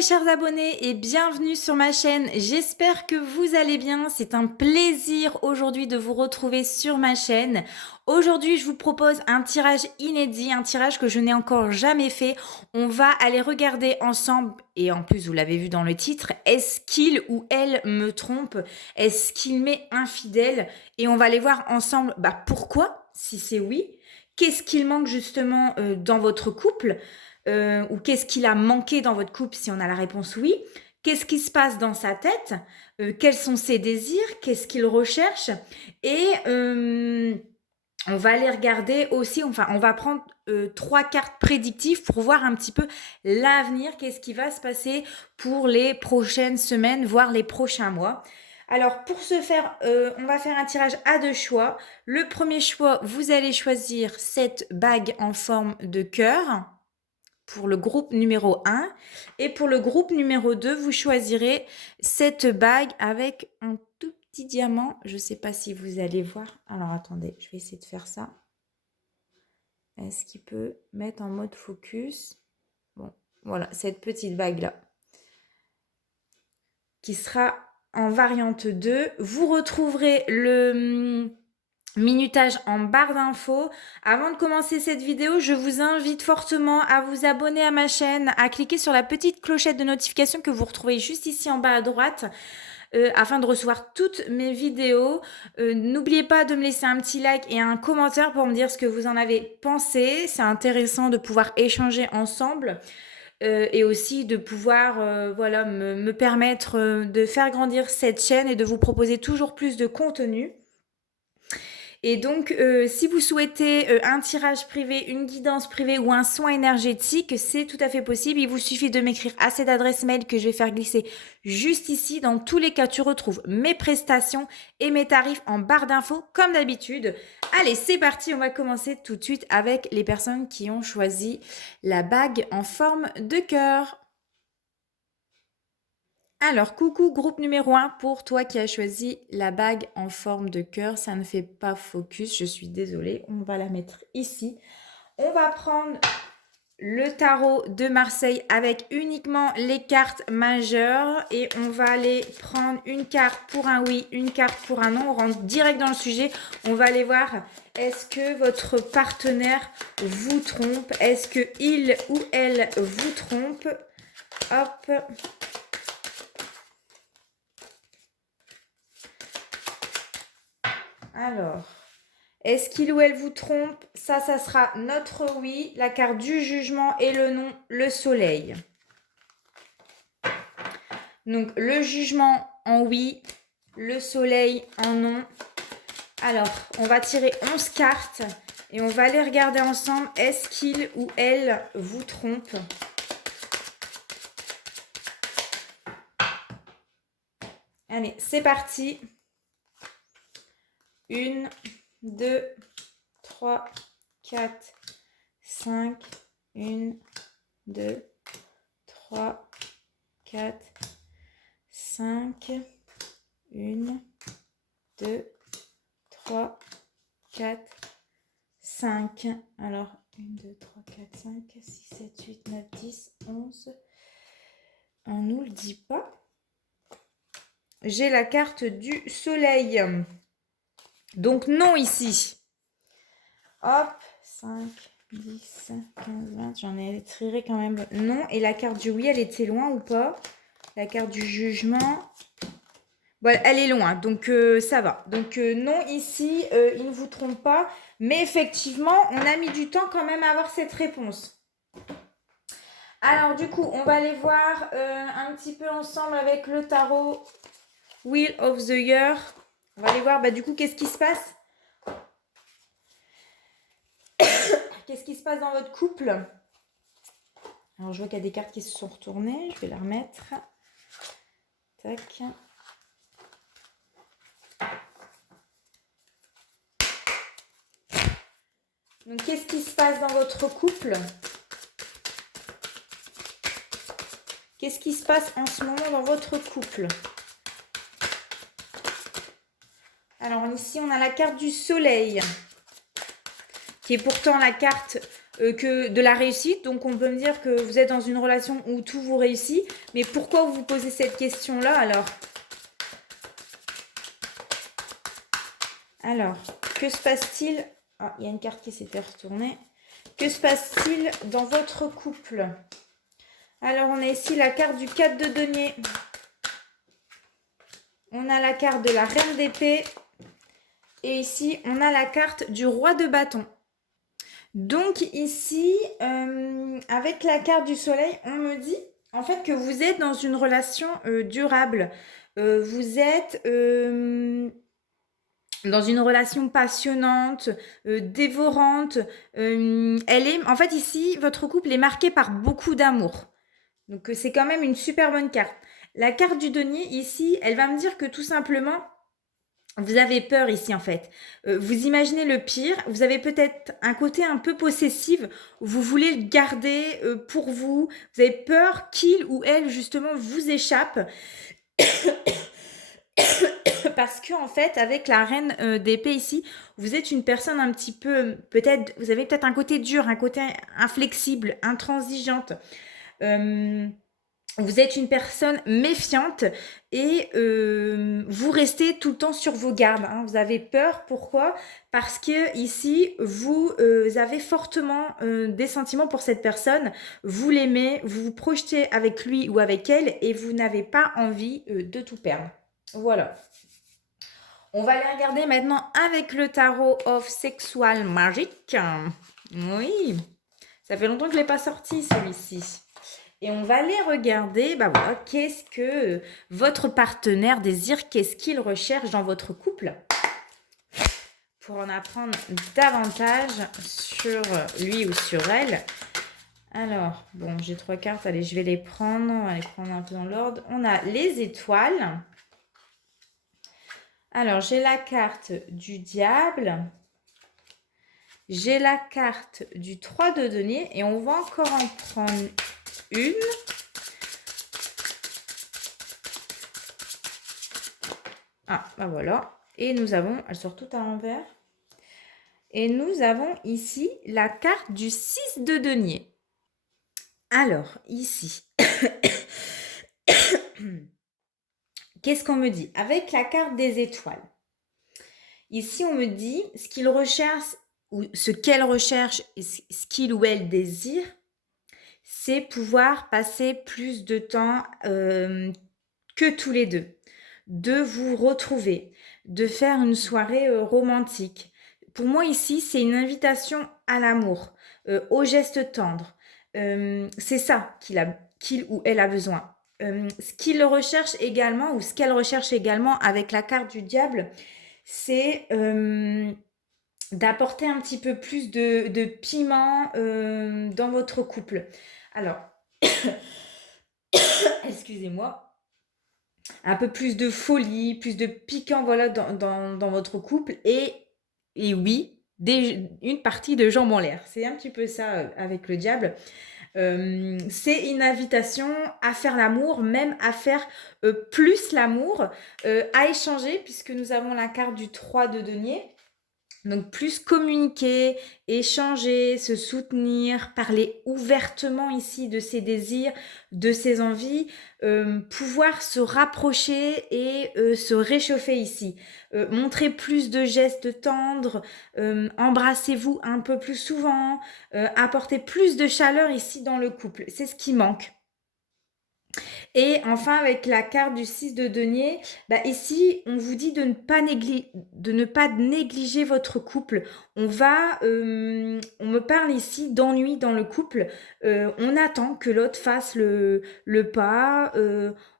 mes chers abonnés et bienvenue sur ma chaîne. J'espère que vous allez bien. C'est un plaisir aujourd'hui de vous retrouver sur ma chaîne. Aujourd'hui, je vous propose un tirage inédit, un tirage que je n'ai encore jamais fait. On va aller regarder ensemble et en plus, vous l'avez vu dans le titre, est-ce qu'il ou elle me trompe? Est-ce qu'il m'est infidèle? Et on va aller voir ensemble pourquoi, si c'est oui. Qu'est-ce qu'il manque justement dans votre couple? Ou qu'est-ce qu'il a manqué dans votre couple si on a la réponse oui? Qu'est-ce qui se passe dans sa tête? Quels sont ses désirs? Qu'est-ce qu'il recherche? Et on va aller regarder aussi, enfin, on va prendre 3 cartes prédictives pour voir un petit peu l'avenir, qu'est-ce qui va se passer pour les prochaines semaines, voire les prochains mois. Alors, pour ce faire, on va faire un tirage à 2 choix. Le premier choix, vous allez choisir cette bague en forme de cœur pour le groupe numéro 1. Et pour le groupe numéro 2, vous choisirez cette bague avec un tout petit diamant. Je ne sais pas si vous allez voir. Alors, attendez, je vais essayer de faire ça. Est-ce qu'il peut mettre en mode focus? Bon, voilà, cette petite bague-là, qui sera en variante 2. Vous retrouverez le minutage en barre d'infos. Avant de commencer cette vidéo, je vous invite fortement à vous abonner à ma chaîne, à cliquer sur la petite clochette de notification que vous retrouvez juste ici en bas à droite. Afin de recevoir toutes mes vidéos. N'oubliez pas de me laisser un petit like et un commentaire pour me dire ce que vous en avez pensé. C'est intéressant de pouvoir échanger ensemble. Et aussi de pouvoir voilà, me permettre de faire grandir cette chaîne et de vous proposer toujours plus de contenu. Et donc, si vous souhaitez un tirage privé, une guidance privée ou un soin énergétique, c'est tout à fait possible. Il vous suffit de m'écrire à cette adresse mail que je vais faire glisser juste ici. Dans tous les cas, tu retrouves mes prestations et mes tarifs en barre d'infos comme d'habitude. Allez, c'est parti. On va commencer tout de suite avec les personnes qui ont choisi la bague en forme de cœur. Alors, coucou groupe numéro 1, pour toi qui as choisi la bague en forme de cœur, ça ne fait pas focus, je suis désolée, on va la mettre ici. On va prendre le tarot de Marseille avec uniquement les cartes majeures et on va aller prendre une carte pour un oui, une carte pour un non. On rentre direct dans le sujet, on va aller voir est-ce que votre partenaire vous trompe, est-ce que il ou elle vous trompe. Hop. Alors, est-ce qu'il ou elle vous trompe? Ça sera notre oui, la carte du jugement et le non, le soleil. Donc, le jugement en oui, le soleil en non. Alors, on va tirer 11 cartes et on va les regarder ensemble. Est-ce qu'il ou elle vous trompe? Allez, c'est parti. 1, 2, 3, 4, 5, 1, 2, 3, 4, 5, 1, 2, 3, 4, 5. Alors, 1, 2, 3, 4, 5, 6, 7, 8, 9, 10, 11. On ne nous le dit pas. J'ai la carte du soleil. Donc non ici. Hop, 5, 10, 15, 20. J'en ai tiré quand même. Non. Et la carte du oui, elle était loin ou pas? La carte du jugement. Bon, elle est loin, donc ça va. Donc non, ici, il ne vous trompe pas. Mais effectivement, on a mis du temps quand même à avoir cette réponse. Alors du coup, on va aller voir un petit peu ensemble avec le tarot Wheel of the Year. On va aller voir du coup qu'est-ce qui se passe. Qu'est-ce qui se passe dans votre couple? Alors je vois qu'il y a des cartes qui se sont retournées. Je vais la remettre. Tac. Donc qu'est-ce qui se passe dans votre couple? Qu'est-ce qui se passe en ce moment dans votre couple? Alors ici, on a la carte du soleil, qui est pourtant la carte que de la réussite. Donc, on peut me dire que vous êtes dans une relation où tout vous réussit. Mais pourquoi vous vous posez cette question-là alors? Alors, que se passe-t-il? Ah, il y a une carte qui s'était retournée. Que se passe-t-il dans votre couple? Alors, on a ici la carte du 4 de denier. On a la carte de la reine d'épée. Et ici, on a la carte du roi de bâton. Donc ici, avec la carte du soleil, on me dit en fait que vous êtes dans une relation durable. Vous êtes dans une relation passionnante, dévorante. En fait ici, votre couple est marqué par beaucoup d'amour. Donc c'est quand même une super bonne carte. La carte du denier ici, elle va me dire que tout simplement, vous avez peur ici en fait. Vous imaginez le pire. Vous avez peut-être un côté un peu possessif. Vous voulez le garder pour vous. Vous avez peur qu'il ou elle justement vous échappe. Parce que en fait, avec la reine d'épée ici, vous êtes une personne un petit peu, peut-être, vous avez peut-être un côté dur, un côté inflexible, intransigeante. Vous êtes une personne méfiante et vous restez tout le temps sur vos gardes. Hein. Vous avez peur. Pourquoi? Parce que ici, vous avez fortement des sentiments pour cette personne. Vous l'aimez, vous vous projetez avec lui ou avec elle et vous n'avez pas envie de tout perdre. Voilà. On va aller regarder maintenant avec le tarot of Sexual Magic. Oui, ça fait longtemps que je ne l'ai pas sorti celui-ci. Et on va aller regarder, bah voilà, qu'est-ce que votre partenaire désire, qu'est-ce qu'il recherche dans votre couple. Pour en apprendre davantage sur lui ou sur elle. Alors, bon, j'ai 3 cartes, allez, je vais les prendre. On va les prendre un peu dans l'ordre. On a les étoiles. Alors, j'ai la carte du diable. J'ai la carte du 3 de denier. Et on va encore en prendre une. Ah, bah voilà. Et nous avons, elle sort toute à l'envers. Et nous avons ici la carte du 6 de denier. Alors, ici, qu'est-ce qu'on me dit? Avec la carte des étoiles. Ici, on me dit ce qu'il recherche, ou ce qu'elle recherche, et ce qu'il ou elle désire, c'est pouvoir passer plus de temps que tous les deux. De vous retrouver, de faire une soirée romantique. Pour moi ici, c'est une invitation à l'amour, au geste tendre. C'est ça qu'il ou elle a besoin. Ce qu'il recherche également, ou ce qu'elle recherche également avec la carte du diable, c'est d'apporter un petit peu plus de piment dans votre couple. Alors, excusez-moi. Un peu plus de folie, plus de piquant voilà, dans votre couple. Et oui, une partie de jambes en l'air. C'est un petit peu ça avec le diable. C'est une invitation à faire l'amour, même à faire plus l'amour, à échanger, puisque nous avons la carte du 3 de denier. Donc plus communiquer, échanger, se soutenir, parler ouvertement ici de ses désirs, de ses envies, pouvoir se rapprocher et se réchauffer ici. Montrer plus de gestes tendres, embrassez-vous un peu plus souvent, apporter plus de chaleur ici dans le couple. C'est ce qui manque. Et enfin, avec la carte du 6 de denier, bah ici, on vous dit de ne pas négliger votre couple. On me parle ici d'ennui dans le couple. On attend que l'autre fasse le pas.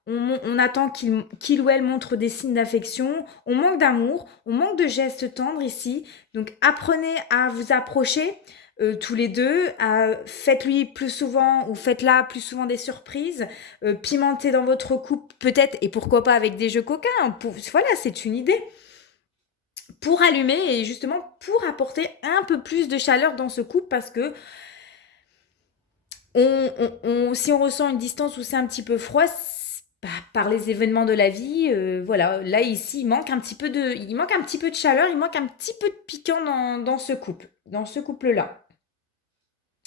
On attend qu'il ou elle montre des signes d'affection. On manque d'amour. On manque de gestes tendres ici. Donc, apprenez à vous approcher. Tous les deux, faites-lui plus souvent ou faites-la plus souvent des surprises, pimentez dans votre couple peut-être et pourquoi pas avec des jeux coquins. Voilà, c'est une idée pour allumer et justement pour apporter un peu plus de chaleur dans ce couple parce que si on ressent une distance où c'est un petit peu froid, par les événements de la vie, voilà, là ici il manque un petit peu de chaleur, il manque un petit peu de piquant dans ce couple là.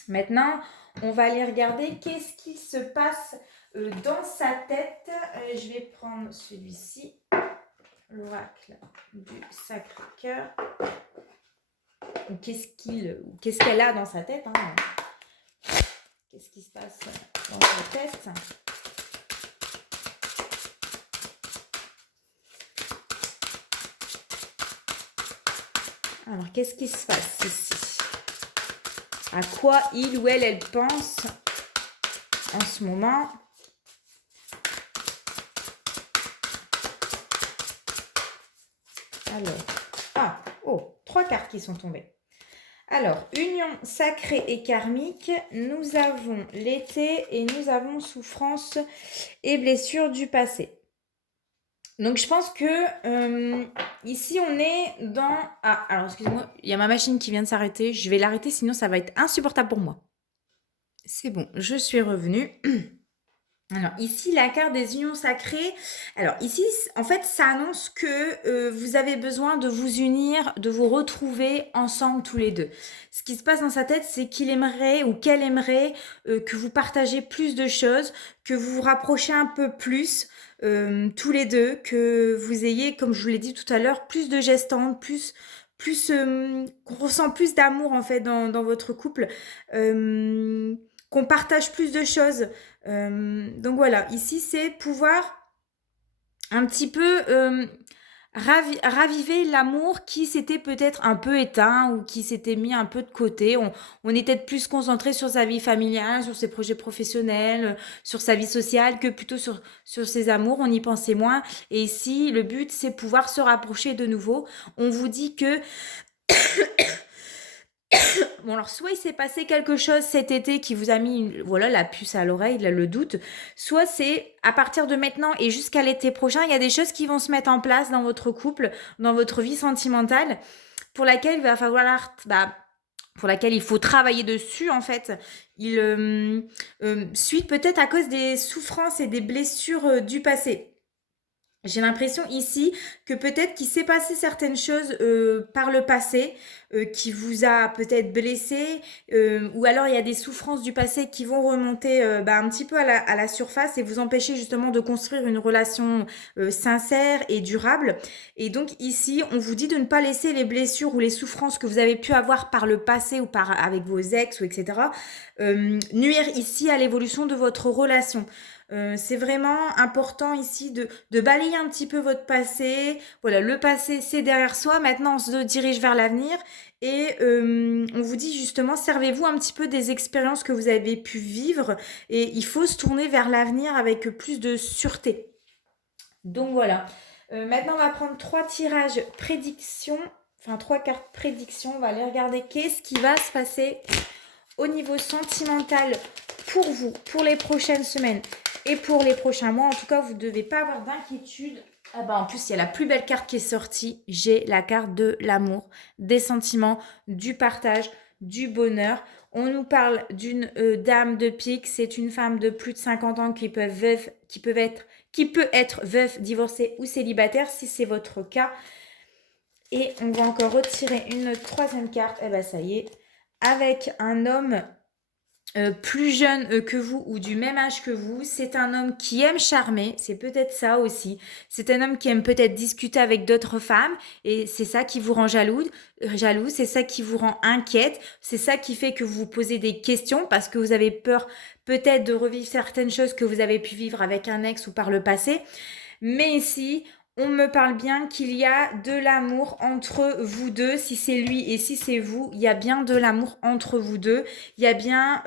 Maintenant, on va aller regarder qu'est-ce qui se passe dans sa tête. Je vais prendre celui-ci, l'oracle du Sacré-Cœur. Qu'est-ce qu'elle a dans sa tête, hein. Qu'est-ce qui se passe dans sa tête? Alors, qu'est-ce qui se passe ici? À quoi il ou elle pense en ce moment? Alors, trois cartes qui sont tombées. Alors, union sacrée et karmique, nous avons l'été et nous avons souffrance et blessures du passé. Donc, je pense que ici, on est dans... Ah, alors, excusez-moi, il y a ma machine qui vient de s'arrêter. Je vais l'arrêter, sinon ça va être insupportable pour moi. C'est bon, je suis revenue. Alors, ici, la carte des unions sacrées. Alors, ici, en fait, ça annonce que vous avez besoin de vous unir, de vous retrouver ensemble tous les deux. Ce qui se passe dans sa tête, c'est qu'il aimerait ou qu'elle aimerait que vous partagez plus de choses, que vous vous rapprochiez un peu plus tous les deux, que vous ayez, comme je vous l'ai dit tout à l'heure, plus de gestes tendres, qu'on ressent plus d'amour en fait dans votre couple, qu'on partage plus de choses. Donc voilà, ici c'est pouvoir un petit peu raviver l'amour qui s'était peut-être un peu éteint ou qui s'était mis un peu de côté. On est peut-être plus concentré sur sa vie familiale, sur ses projets professionnels, sur sa vie sociale que plutôt sur ses amours. On y pensait moins. Et ici, le but, c'est pouvoir se rapprocher de nouveau. On vous dit que... Bon, alors, soit il s'est passé quelque chose cet été qui vous a mis la puce à l'oreille, le doute, soit c'est à partir de maintenant et jusqu'à l'été prochain, il y a des choses qui vont se mettre en place dans votre couple, dans votre vie sentimentale, pour laquelle il va falloir, pour laquelle il faut travailler dessus, en fait. Suite peut-être à cause des souffrances et des blessures du passé. J'ai l'impression ici que peut-être qu'il s'est passé certaines choses par le passé qui vous a peut-être blessé ou alors il y a des souffrances du passé qui vont remonter un petit peu à la surface et vous empêcher justement de construire une relation sincère et durable. Et donc ici, on vous dit de ne pas laisser les blessures ou les souffrances que vous avez pu avoir par le passé ou avec vos ex ou etc. Nuire ici à l'évolution de votre relation. C'est vraiment important ici de balayer un petit peu votre passé. Voilà, le passé, c'est derrière soi. Maintenant, on se dirige vers l'avenir. Et on vous dit justement, servez-vous un petit peu des expériences que vous avez pu vivre. Et il faut se tourner vers l'avenir avec plus de sûreté. Donc voilà. Maintenant, on va prendre trois tirages prédiction. Enfin, trois cartes prédiction. On va aller regarder qu'est-ce qui va se passer au niveau sentimental pour vous, pour les prochaines semaines et pour les prochains mois. En tout cas, vous ne devez pas avoir d'inquiétude. En plus, il y a la plus belle carte qui est sortie. J'ai la carte de l'amour, des sentiments, du partage, du bonheur. On nous parle d'une dame de pique. C'est une femme de plus de 50 ans qui peut être veuve, divorcée ou célibataire si c'est votre cas. Et on va encore retirer une troisième carte. Ça y est. Avec un homme plus jeune que vous ou du même âge que vous. C'est un homme qui aime charmer, c'est peut-être ça aussi. C'est un homme qui aime peut-être discuter avec d'autres femmes et c'est ça qui vous rend jaloux, c'est ça qui vous rend inquiète, c'est ça qui fait que vous vous posez des questions parce que vous avez peur peut-être de revivre certaines choses que vous avez pu vivre avec un ex ou par le passé. Mais ici, on me parle bien qu'il y a de l'amour entre vous deux. Si c'est lui et si c'est vous, il y a bien de l'amour entre vous deux. Il y a bien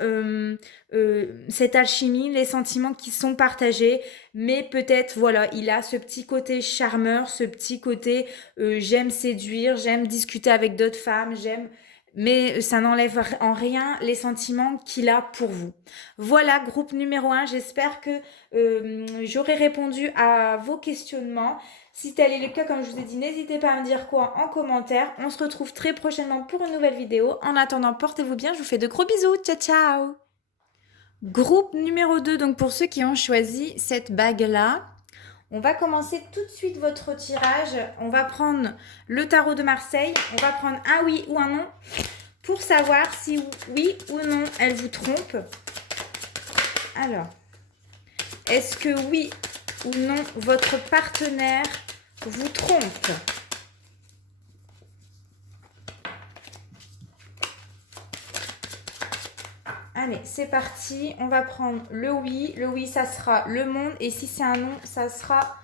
cette alchimie, les sentiments qui sont partagés. Mais peut-être, voilà, il a ce petit côté charmeur, ce petit côté j'aime séduire, j'aime discuter avec d'autres femmes, mais ça n'enlève en rien les sentiments qu'il a pour vous. Voilà, groupe numéro 1, j'espère que j'aurai répondu à vos questionnements. Si tel est le cas, comme je vous ai dit, n'hésitez pas à me dire quoi en commentaire. On se retrouve très prochainement pour une nouvelle vidéo. En attendant, portez-vous bien, je vous fais de gros bisous. Ciao, ciao! Groupe numéro 2, donc pour ceux qui ont choisi cette bague-là, on va commencer tout de suite votre tirage. On va prendre le tarot de Marseille. On va prendre un oui ou un non pour savoir si oui ou non elle vous trompe. Alors, est-ce que oui ou non votre partenaire vous trompe? Allez, c'est parti. On va prendre le oui. Le oui, ça sera le monde. Et si c'est un non, ça sera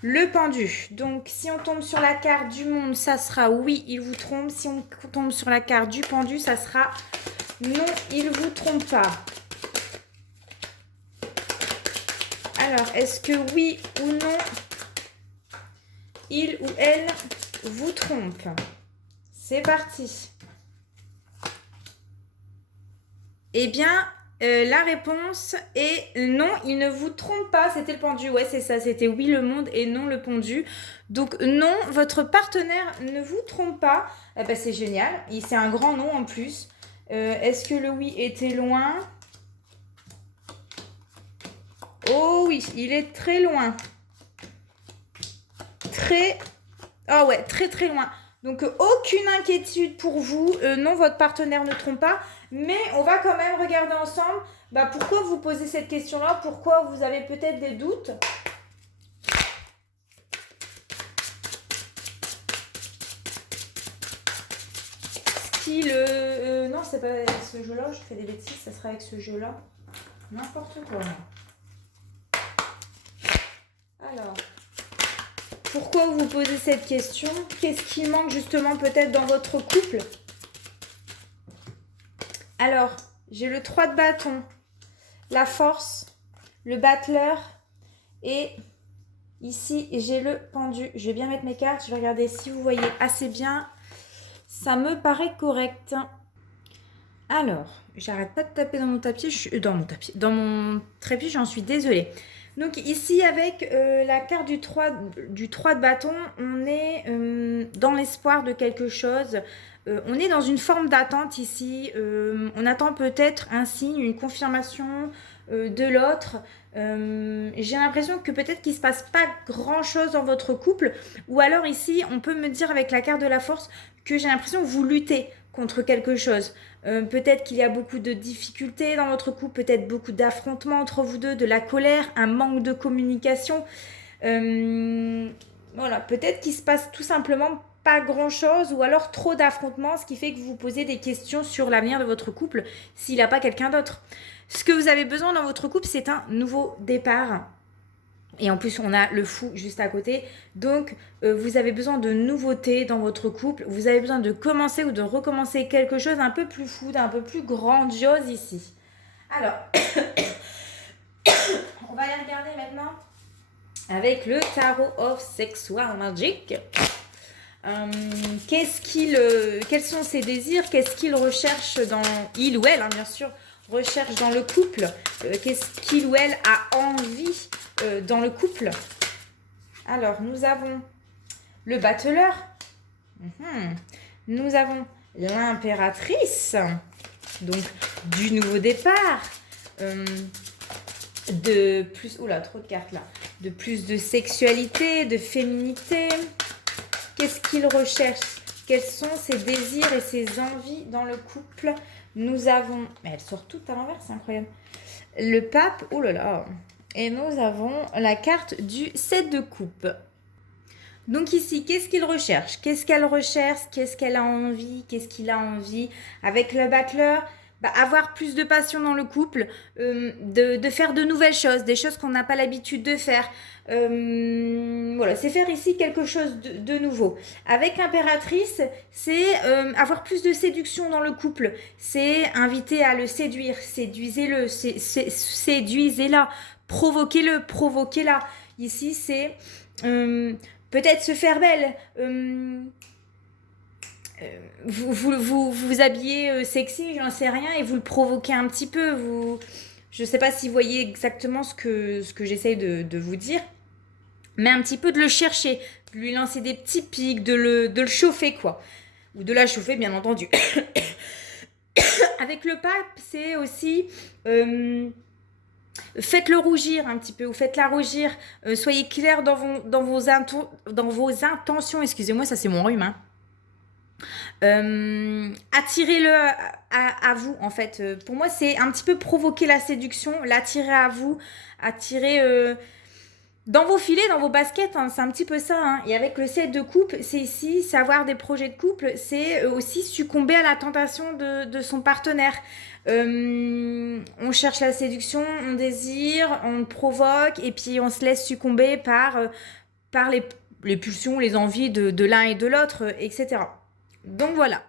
le pendu. Donc, si on tombe sur la carte du monde, ça sera oui, il vous trompe. Si on tombe sur la carte du pendu, ça sera non, il vous trompe pas. Alors, est-ce que oui ou non, il ou elle vous trompe? C'est parti. Eh bien, la réponse est non, il ne vous trompe pas. C'était le pendu. Ouais, c'est ça. C'était oui le monde et non le pendu. Donc non, votre partenaire ne vous trompe pas. Eh ben, c'est génial. C'est un grand non en plus. Est-ce que le oui était loin? Oh oui, il est très loin. Oh ouais, très très loin. Donc, aucune inquiétude pour vous. Non, votre partenaire ne trompe pas. Mais on va quand même regarder ensemble pourquoi vous posez cette question-là. Pourquoi vous avez peut-être des doutes. Style... non, c'est pas avec ce jeu-là. Je fais des bêtises. Ça sera avec ce jeu-là. N'importe quoi. Alors... Pourquoi vous posez cette question? Qu'est-ce qui manque justement peut-être dans votre couple? Alors, j'ai le 3 de bâton, la force, le battleur et ici, j'ai le pendu. Je vais bien mettre mes cartes, je vais regarder si vous voyez assez bien. Ça me paraît correct. Alors, j'arrête pas de taper dans mon tapis, dans mon trépied, j'en suis désolée. Donc ici, avec la carte du 3 de bâton, on est dans l'espoir de quelque chose. On est dans une forme d'attente ici. On attend peut-être un signe, une confirmation de l'autre. J'ai l'impression que peut-être qu'il ne se passe pas grand-chose dans votre couple. Ou alors ici, on peut me dire avec la carte de la force que j'ai l'impression que vous luttez contre quelque chose. Peut-être qu'il y a beaucoup de difficultés dans votre couple, peut-être beaucoup d'affrontements entre vous deux, de la colère, un manque de communication. Voilà, peut-être qu'il se passe tout simplement pas grand-chose ou alors trop d'affrontements, ce qui fait que vous vous posez des questions sur l'avenir de votre couple s'il n'a pas quelqu'un d'autre. Ce que vous avez besoin dans votre couple, c'est un nouveau départ. Et en plus, on a le fou juste à côté. Donc, vous avez besoin de nouveautés dans votre couple. Vous avez besoin de commencer ou de recommencer quelque chose un peu plus fou, d'un peu plus grandiose ici. Alors, on va aller regarder maintenant avec le Tarot of Sexual Magic. Quels sont ses désirs? Qu'est-ce qu'il recherche dans... Il ou elle, hein, bien sûr, recherche dans le couple. Qu'est-ce qu'il ou elle a envie dans le couple. Alors, nous avons le battleur. Nous avons l'impératrice. Donc, du nouveau départ. De plus... Oula, trop de cartes là. De plus de sexualité, de féminité. Qu'est-ce qu'il recherche? Quels sont ses désirs et ses envies dans le couple? Nous avons... Mais elle sort toute à l'envers, c'est incroyable. Le pape. Oh là là. Et nous avons la carte du 7 de coupe. Donc ici, qu'est-ce qu'il recherche? Qu'est-ce qu'elle recherche? Qu'est-ce qu'elle a envie? Qu'est-ce qu'il a envie? Avec le battleur, avoir plus de passion dans le couple, de faire de nouvelles choses, des choses qu'on n'a pas l'habitude de faire. Voilà, c'est faire ici quelque chose de nouveau. Avec l'impératrice, c'est avoir plus de séduction dans le couple. C'est inviter à le séduire. Séduisez-le, séduisez-la. Provoquez-le, provoquez-la. Ici, c'est peut-être se faire belle. Vous habillez sexy, j'en sais rien, et vous le provoquez un petit peu. Je ne sais pas si vous voyez exactement ce que j'essaye de vous dire, mais un petit peu de le chercher, de lui lancer des petits pics, de le chauffer, quoi. Ou de la chauffer, bien entendu. Avec le pape, c'est aussi... faites-le rougir un petit peu, ou faites-la rougir. Soyez clair dans vos intentions. Excusez-moi, ça c'est mon rhume. Hein. Attirez-le à vous, en fait. Pour moi, c'est un petit peu provoquer la séduction, l'attirer à vous, attirer dans vos filets, dans vos baskets, hein, c'est un petit peu ça. Hein. Et avec le 7 de coupe, c'est ici, savoir des projets de couple, c'est aussi succomber à la tentation de son partenaire. On cherche la séduction, on désire, on provoque, et puis on se laisse succomber par les pulsions, les envies de l'un et de l'autre, etc. Donc voilà.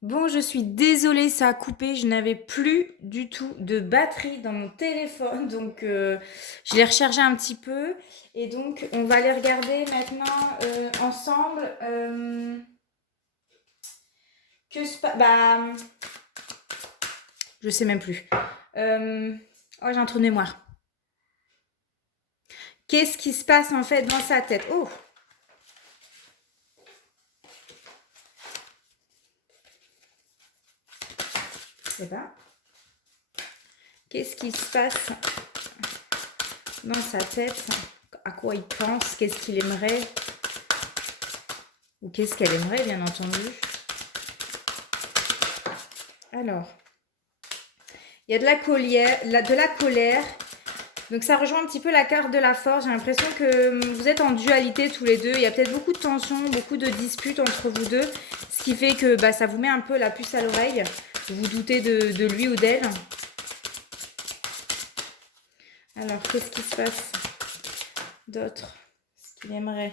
Bon, je suis désolée, ça a coupé. Je n'avais plus du tout de batterie dans mon téléphone. Donc, je l'ai rechargé un petit peu. Et donc, on va aller regarder maintenant ensemble. Bah, je sais même plus. Oh, j'ai un trou de mémoire. Qu'est-ce qui se passe en fait dans sa tête? Oh! Je sais pas. Qu'est-ce qui se passe dans sa tête? À quoi il pense? Qu'est-ce qu'il aimerait? Ou qu'est-ce qu'elle aimerait, bien entendu? Alors, il y a de la colère. Donc ça rejoint un petit peu la carte de la force. J'ai l'impression que vous êtes en dualité tous les deux. Il y a peut-être beaucoup de tensions, beaucoup de disputes entre vous deux. Ce qui fait que ça vous met un peu la puce à l'oreille. Vous doutez de lui ou d'elle. Alors, qu'est-ce qui se passe d'autre? Ce qu'il aimerait.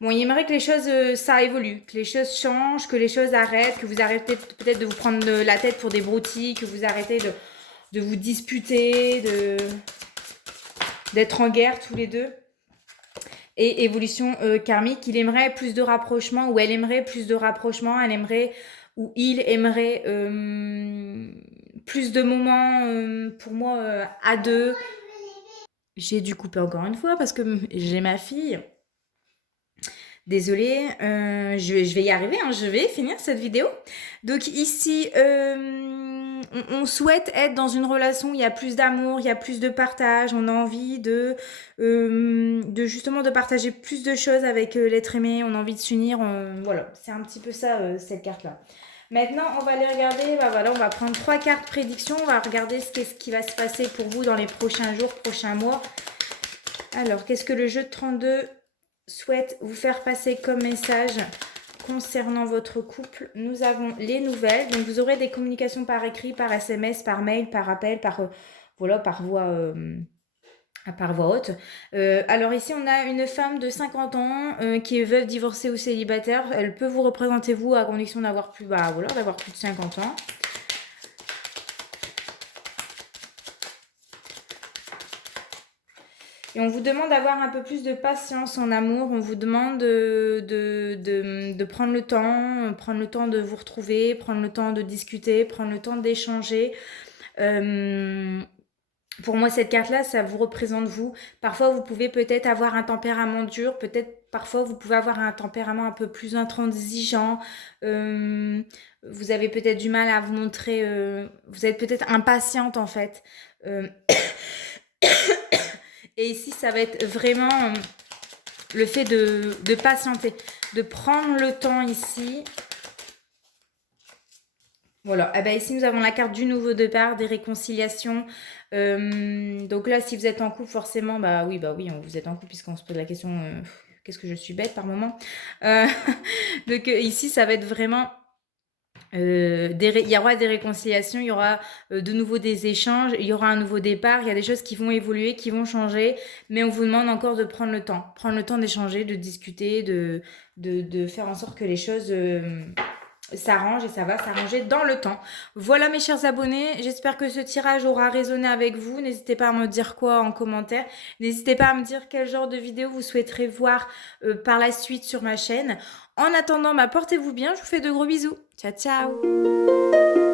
Bon, il aimerait que les choses, ça évolue, que les choses changent, que les choses arrêtent, que vous arrêtez peut-être de vous prendre la tête pour des broutilles, que vous arrêtez de vous disputer, d'être en guerre tous les deux. Et évolution karmique, il aimerait plus de rapprochement, ou elle aimerait plus de rapprochement, elle aimerait, ou il aimerait plus de moments pour moi à deux. J'ai dû couper encore une fois parce que j'ai ma fille. Désolée, je vais y arriver, hein, je vais finir cette vidéo. Donc ici, on souhaite être dans une relation où il y a plus d'amour, il y a plus de partage, on a envie de justement de partager plus de choses avec l'être aimé, on a envie de s'unir, voilà, c'est un petit peu ça, cette carte-là. Maintenant, on va aller regarder, voilà, on va prendre 3 cartes prédiction, on va regarder ce qui va se passer pour vous dans les prochains jours, prochains mois. Alors, qu'est-ce que le jeu de 32 souhaite vous faire passer comme message concernant votre couple? Nous avons les nouvelles. Donc, vous aurez des communications par écrit, par SMS, par mail, par appel, voilà, par voix haute. Alors ici, on a une femme de 50 ans qui est veuve, divorcée ou célibataire. Elle peut vous représenter vous à condition d'avoir plus, d'avoir plus de 50 ans. Et on vous demande d'avoir un peu plus de patience en amour. On vous demande de prendre le temps de vous retrouver, prendre le temps de discuter, prendre le temps d'échanger. Pour moi, cette carte-là, ça vous représente vous. Parfois, vous pouvez peut-être avoir un tempérament dur. Peut-être, parfois, vous pouvez avoir un tempérament un peu plus intransigeant. Vous avez peut-être du mal à vous montrer. Vous êtes peut-être impatiente, en fait. Et ici, ça va être vraiment le fait de patienter, de prendre le temps ici. Voilà, et bien ici nous avons la carte du nouveau départ, des réconciliations. Donc là, si vous êtes en couple, forcément, oui, vous êtes en couple puisqu'on se pose la question, qu'est-ce que je suis bête par moment. Donc ici, ça va être vraiment... il y aura des réconciliations, il y aura de nouveau des échanges, il y aura un nouveau départ, il y a des choses qui vont évoluer, qui vont changer, mais on vous demande encore de prendre le temps d'échanger, de discuter, de faire en sorte que les choses s'arrangent, et ça va s'arranger dans le temps. Voilà mes chers abonnés, j'espère que ce tirage aura résonné avec vous. N'hésitez pas à me dire quoi en commentaire, n'hésitez pas à me dire quel genre de vidéo vous souhaiterez voir par la suite sur ma chaîne. En attendant, portez-vous bien, je vous fais de gros bisous. Ciao, ciao!